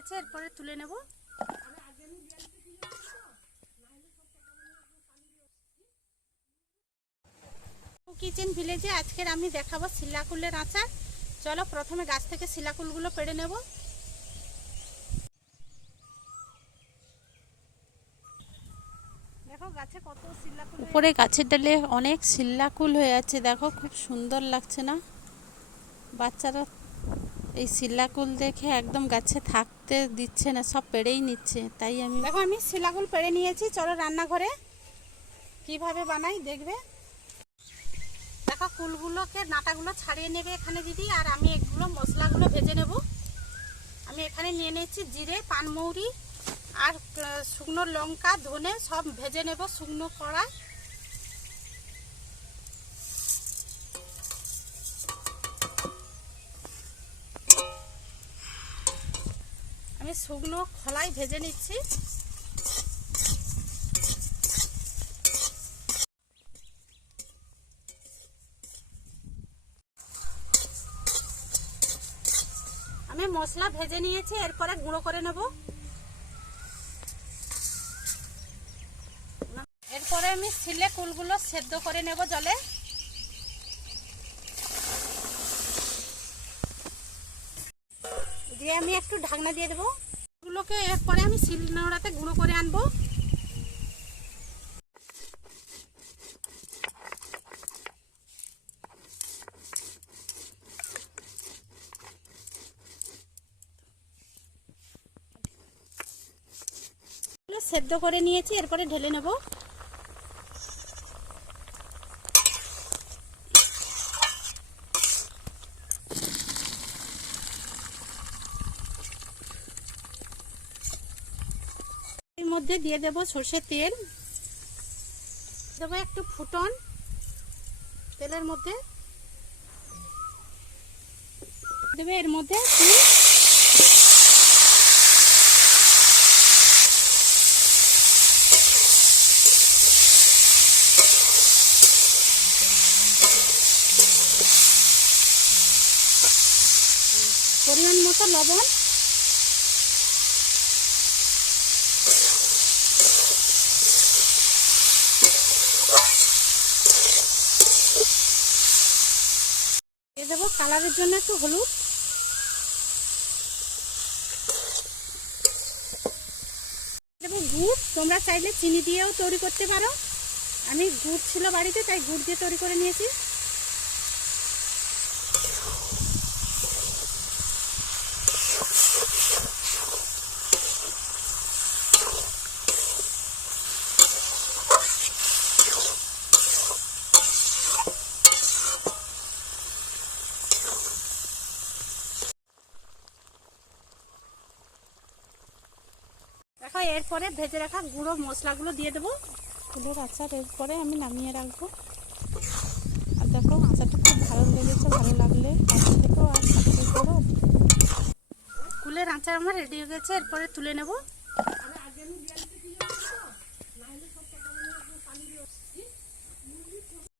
গেছে, এরপরে তুলে নেব। কিচেন ভিলেজে আজকের আমি দেখাবো শিলাকুলের আচার। চলো প্রথমে গাছ থেকে শিলাকুলগুলো পেড়ে নেব। উপরে গাছের ডালে অনেক শিল্লাকুল হয়ে আছে, দেখো, খুব সুন্দর লাগছে না? বাচ্চারা এই শিল্লাকুল দেখে একদম গাছে থাকতে দিচ্ছে না, সব পেড়েই নিচ্ছে, তাই আমি দেখো, আমি শিলাকুল পেড়ে নিয়েছি, চলো রান্নাঘরে। কীভাবে বানাই দেখবে? দেখো, কুলগুলোকে, নাটাগুলো ছাড়িয়ে নেবে এখানে দিদি, আর আমি এগুলো, মশলাগুলো ভেজে নেব। আমি এখানে নিয়ে নিয়েছি জিরে, পানমৌরি, আর শুকনো লঙ্কা, ধনে সব ভেজে নেব, শুকনো কড়াই। আমি শুকনো খোলাই ভেজে নিচ্ছি। আমি মশলা ভেজে নিয়েছি, এরপরে গুঁড়ো করে নেব। এরপরে আমি সিলে কুলগুলো সেদ্ধ করে নেব জলে। দিয়ে আমি একটু ঢাকনা দিয়ে দেবো। এগুলোকে এরপরে আমি শিল নোড়াতে গুঁড়ো করে আনব। সেদ্ধ করে নিয়েছি, এরপরে ঢেলে নেব। এর মধ্যে দিয়ে দেব সর্ষের তেল। দেবো একটু ফুটন তেলের মধ্যে। দেবে এর মধ্যে পরিমাণ মতো লবণ। দেবো কালারের জন্য একটু হলুদ। দেবো গুড়, তোমরা চাইলে চিনি দিয়েও তৈরি করতে পারো। আমি গুড় ছিল বাড়িতে, তাই গুড় দিয়ে তৈরি করে নিয়েছি দেখো এরপরে ভেজে রাখা গুঁড়ো মশলাগুলো দিয়ে দেবো। ফুলের আচার এরপরে আমি নামিয়ে রাখব। আর দেখো আচারটা খুব ভালো লেগেছে ভালো লাগলে থেকেও আর করো। কুলের আচার আমার রেডি হয়ে গেছে এরপরে তুলে নেব।